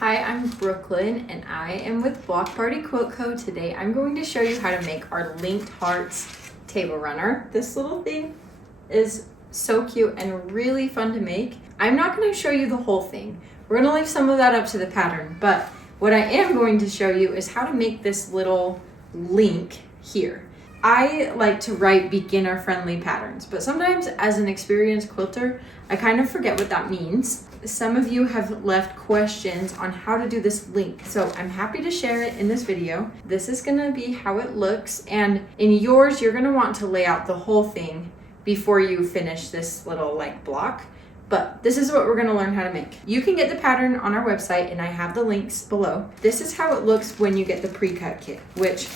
Hi, I'm Brooklyn and I am with Block Party Quilt Co. Today I'm going to show you how to make our linked hearts table runner. This little thing is so cute and really fun to make. I'm not going to show you the whole thing. We're going to leave some of that up to the pattern, but what I am going to show you is how to make this little link here. I like to write beginner friendly patterns, but sometimes as an experienced quilter, I kind of forget what that means. Some of you have left questions on how to do this link, so I'm happy to share it in this video. This is gonna be how it looks, and in yours, you're gonna want to lay out the whole thing before you finish this little block. But this is what we're gonna learn how to make. You can get the pattern on our website and I have the links below. This is how it looks when you get the pre-cut kit, which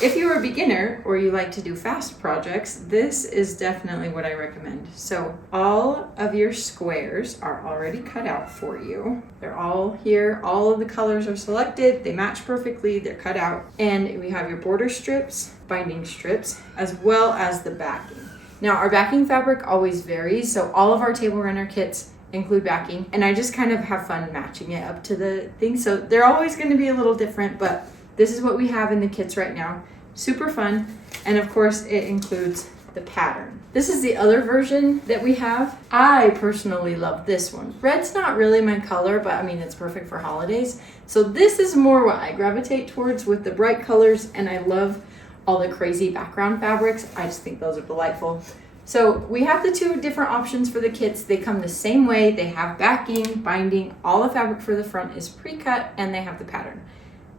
if you're a beginner or you like to do fast projects, this is definitely what I recommend. So all of your squares are already cut out for you. They're all here. All of the colors are selected. They match perfectly. They're cut out. And we have your border strips, binding strips, as well as the backing. Now our backing fabric always varies. So all of our table runner kits include backing, and I just kind of have fun matching it up to the thing. So they're always going to be a little different, but this is what we have in the kits right now. Super fun. And of course it includes the pattern. This is the other version that we have. I personally love this one. Red's not really my color, but I mean, it's perfect for holidays. So this is more what I gravitate towards with the bright colors, and I love all the crazy background fabrics. I just think those are delightful. So we have the two different options for the kits. They come the same way. They have backing, binding, all the fabric for the front is pre-cut, and they have the pattern.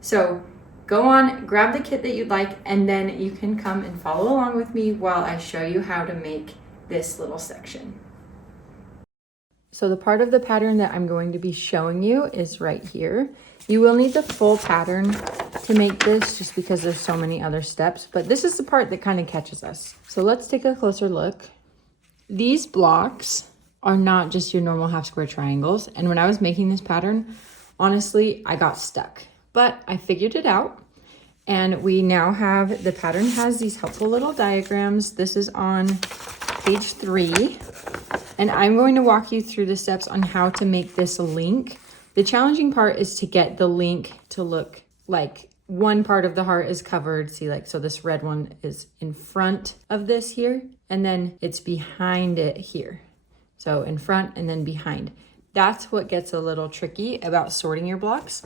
So go on, grab the kit that you'd like, and then you can come and follow along with me while I show you how to make this little section. So the part of the pattern that I'm going to be showing you is right here. You will need the full pattern to make this just because there's so many other steps, but this is the part that kind of catches us. So let's take a closer look. These blocks are not just your normal half square triangles, and when I was making this pattern, honestly, I got stuck. But I figured it out, and we now have, the pattern has these helpful little diagrams. This is on page 3, and I'm going to walk you through the steps on how to make this link. The challenging part is to get the link to look like one part of the heart is covered. See, so this red one is in front of this here, and then it's behind it here. So in front and then behind. That's what gets a little tricky about sorting your blocks.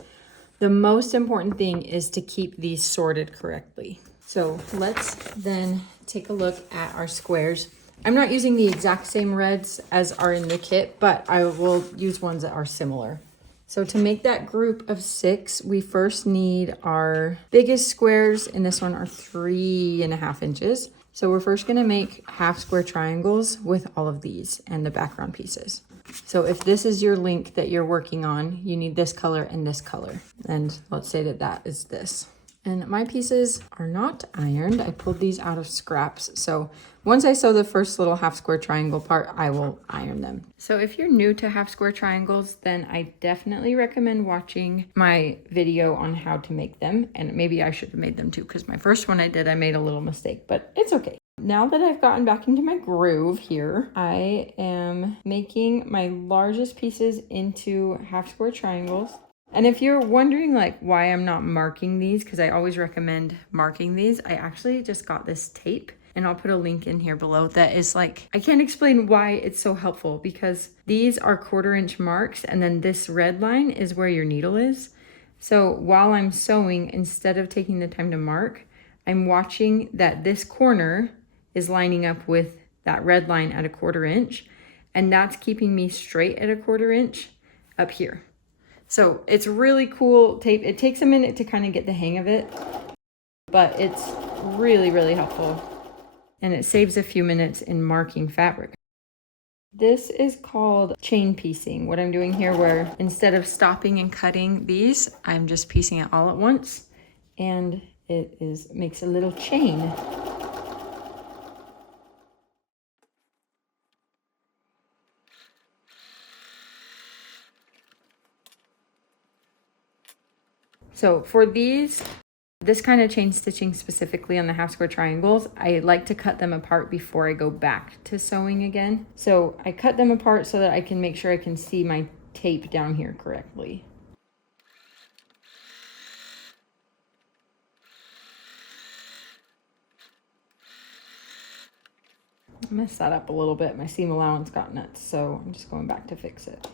The most important thing is to keep these sorted correctly. So let's then take a look at our squares. I'm not using the exact same reds as are in the kit, but I will use ones that are similar. So to make that group of 6, we first need our biggest squares, and this one are 3.5 inches. So we're first gonna make half square triangles with all of these and the background pieces. So if this is your link that you're working on, you need this color and this color. And let's say that that is this. And my pieces are not ironed. I pulled these out of scraps. So once I sew the first little half square triangle part, I will iron them. So if you're new to half square triangles, then I definitely recommend watching my video on how to make them. And maybe I should have made them too, because my first one I did, I made a little mistake, but it's okay. Now that I've gotten back into my groove here, I am making my largest pieces into half square triangles. And if you're wondering why I'm not marking these, because I always recommend marking these, I actually just got this tape, and I'll put a link in here below that is I can't explain why it's so helpful, because these are 1/4 inch marks, and then this red line is where your needle is. So while I'm sewing, instead of taking the time to mark, I'm watching that this corner is lining up with that red line at 1/4 inch, and that's keeping me straight at 1/4 inch up here. So it's really cool tape. It takes a minute to kind of get the hang of it, but it's really, really helpful. And it saves a few minutes in marking fabric. This is called chain piecing. What I'm doing here, where instead of stopping and cutting these, I'm just piecing it all at once, and it makes a little chain. So for this kind of chain stitching specifically on the half square triangles, I like to cut them apart before I go back to sewing again. So I cut them apart so that I can make sure I can see my tape down here correctly. I messed that up a little bit. My seam allowance got nuts, so I'm just going back to fix it.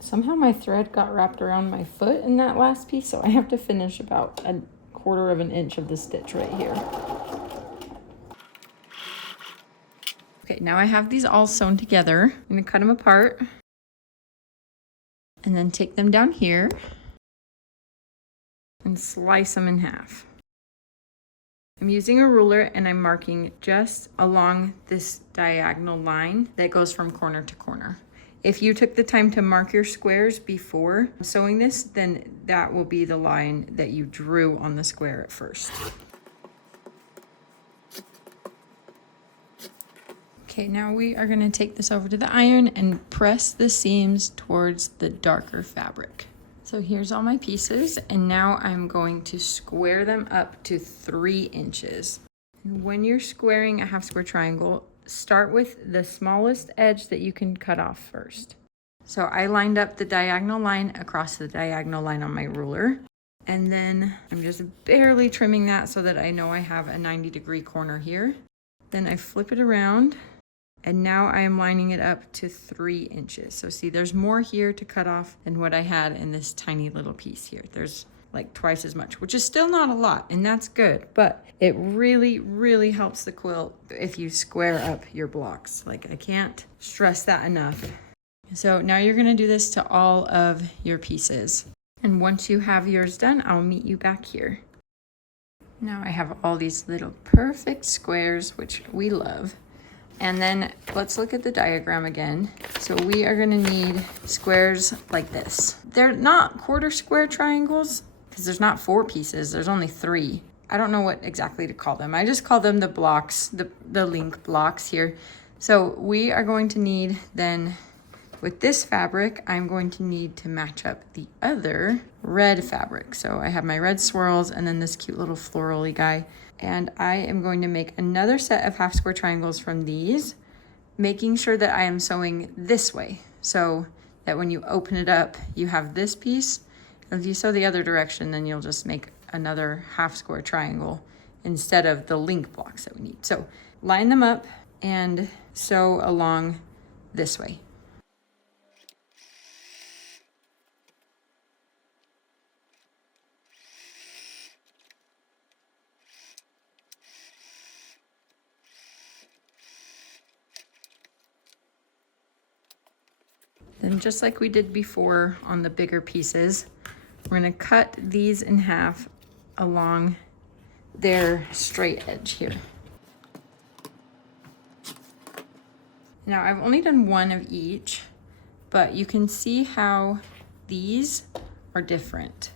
Somehow my thread got wrapped around my foot in that last piece, so I have to finish about 1/4 of an inch of the stitch right here. Okay, now I have these all sewn together. I'm gonna cut them apart and then take them down here and slice them in half. I'm using a ruler and I'm marking just along this diagonal line that goes from corner to corner. If you took the time to mark your squares before sewing this, then that will be the line that you drew on the square at first. Okay, now we are going to take this over to the iron and press the seams towards the darker fabric. So here's all my pieces, and now I'm going to square them up to 3 inches. And when you're squaring a half square triangle, start with the smallest edge that you can cut off first. So I lined up the diagonal line across the diagonal line on my ruler, and then I'm just barely trimming that so that I know I have a 90-degree corner here. Then I flip it around, and now I am lining it up to 3 inches. So see, there's more here to cut off than what I had in this tiny little piece here. There's like twice as much, which is still not a lot, and that's good, but it really, really helps the quilt if you square up your blocks. Like, I can't stress that enough. So now you're gonna do this to all of your pieces. And once you have yours done, I'll meet you back here. Now I have all these little perfect squares, which we love. And then let's look at the diagram again. So we are gonna need squares like this. They're not quarter square triangles because there's not 4 pieces, there's only 3. I don't know what exactly to call them. I just call them the blocks, the link blocks here. So we are going to need then, with this fabric, I'm going to need to match up the other red fabric. So I have my red swirls and then this cute little floral-y guy. And I am going to make another set of half square triangles from these, making sure that I am sewing this way so that when you open it up, you have this piece. If you sew the other direction, then you'll just make another half square triangle instead of the link blocks that we need. So line them up and sew along this way. Then just like we did before on the bigger pieces, we're gonna cut these in half along their straight edge here. Now I've only done one of each, but you can see how these are different.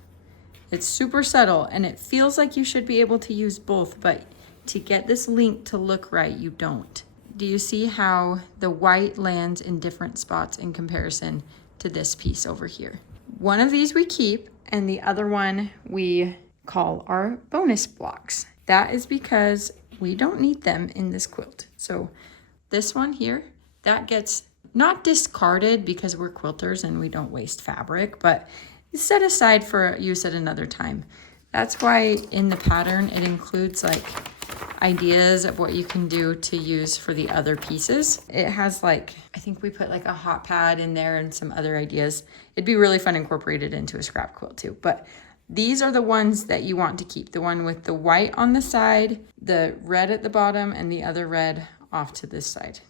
It's super subtle and it feels like you should be able to use both, but to get this link to look right, you don't. Do you see how the white lands in different spots in comparison to this piece over here? One of these we keep and the other one we call our bonus blocks. That is because we don't need them in this quilt. So this one here, that gets not discarded because we're quilters and we don't waste fabric, but set aside for use at another time. That's why in the pattern it includes like ideas of what you can do to use for the other pieces. It has like, I think we put like a hot pad in there and some other ideas. It'd be really fun incorporated into a scrap quilt too. But these are the ones that you want to keep. The one with the white on the side, the red at the bottom, and the other red off to this side.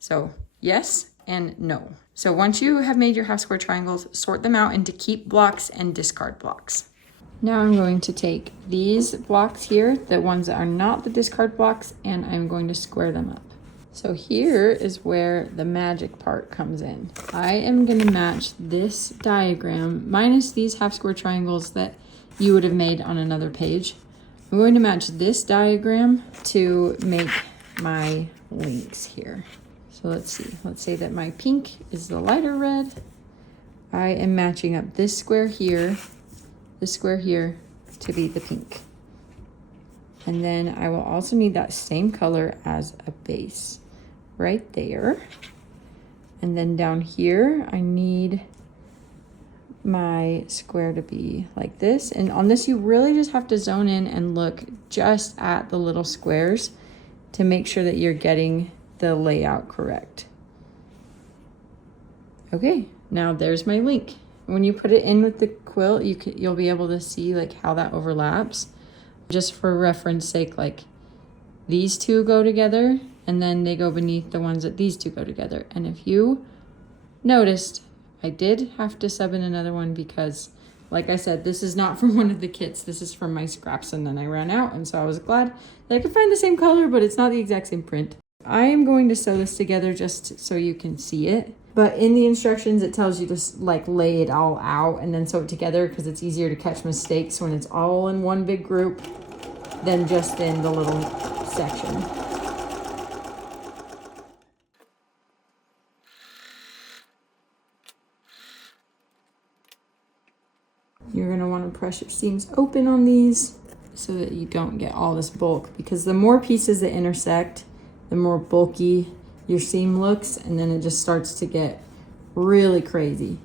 So yes and no. So once you have made your half square triangles, sort them out into keep blocks and discard blocks. Now I'm going to take these blocks here, the ones that are not the discard blocks, and I'm going to square them up. So here is where the magic part comes in. I am going to match this diagram minus these half square triangles that you would have made on another page. I'm going to match this diagram to make my links here. So let's see, let's say that my pink is the lighter red. I am matching up this square here to be the pink. And then I will also need that same color as a base right there. And then down here, I need my square to be like this. And on this, you really just have to zone in and look just at the little squares to make sure that you're getting the layout correct. Okay, now there's my link. When you put it in with the quilt, you'll be able to see like how that overlaps. Just for reference sake, like these two go together and then they go beneath the ones that these two go together. And if you noticed, I did have to sub in another one because, like I said, this is not from one of the kits. This is from my scraps, and then I ran out, and so I was glad that I could find the same color, but it's not the exact same print. I am going to sew this together just so you can see it. But in the instructions, it tells you to like lay it all out and then sew it together because it's easier to catch mistakes when it's all in one big group than just in the little section. You're going to want to press your seams open on these so that you don't get all this bulk, because the more pieces that intersect, the more bulky your seam looks, and then it just starts to get really crazy.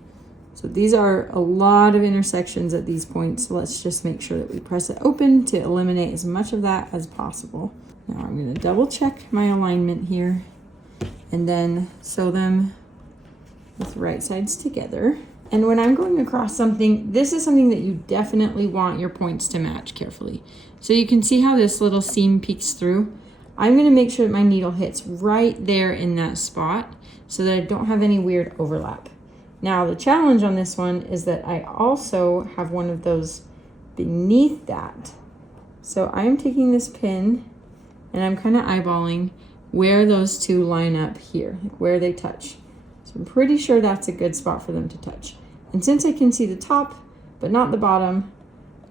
So these are a lot of intersections at these points. So let's just make sure that we press it open to eliminate as much of that as possible. Now I'm going to double check my alignment here and then sew them with right sides together. And when I'm going across something, this is something that you definitely want your points to match carefully. So you can see how this little seam peeks through. I'm going to make sure that my needle hits right there in that spot so that I don't have any weird overlap. Now the challenge on this one is that I also have one of those beneath that. So I'm taking this pin and I'm kind of eyeballing where those two line up here, like where they touch. So I'm pretty sure that's a good spot for them to touch. And since I can see the top but not the bottom,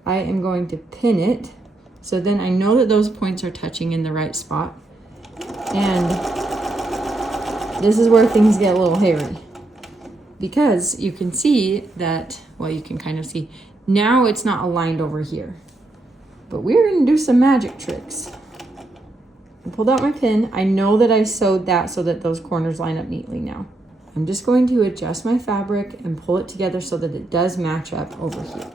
I am going to pin it. So then I know that those points are touching in the right spot. And this is where things get a little hairy, because you can see that, well, you can kind of see, now it's not aligned over here. But we're gonna do some magic tricks. I pulled out my pin. I know that I sewed that so that those corners line up neatly now. I'm just going to adjust my fabric and pull it together so that it does match up over here.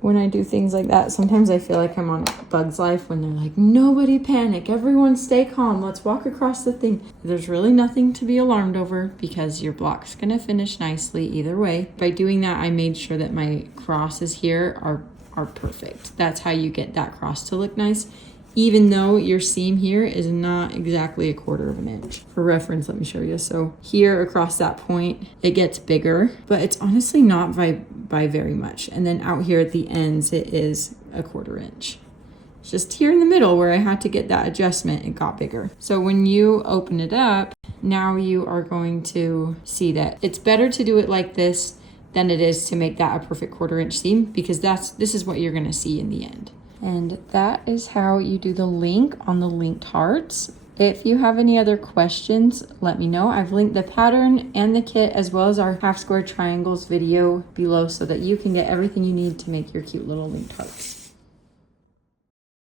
When I do things like that, sometimes I feel like I'm on Bug's Life when they're like, nobody panic, everyone stay calm, let's walk across the thing. There's really nothing to be alarmed over because your block's gonna finish nicely either way. By doing that, I made sure that my crosses here are perfect. That's how you get that cross to look nice, even though your seam here is not exactly 1/4 of an inch. For reference, let me show you. So here across that point, it gets bigger, but it's honestly not by very much. And then out here at the ends, it is 1/4 inch. It's just here in the middle where I had to get that adjustment, it got bigger. So when you open it up, now you are going to see that it's better to do it like this than it is to make that a perfect 1/4 inch seam, because this is what you're gonna see in the end. And that is how you do the link on the linked hearts. If you have any other questions, let me know. I've linked the pattern and the kit as well as our half square triangles video below so that you can get everything you need to make your cute little linked hearts.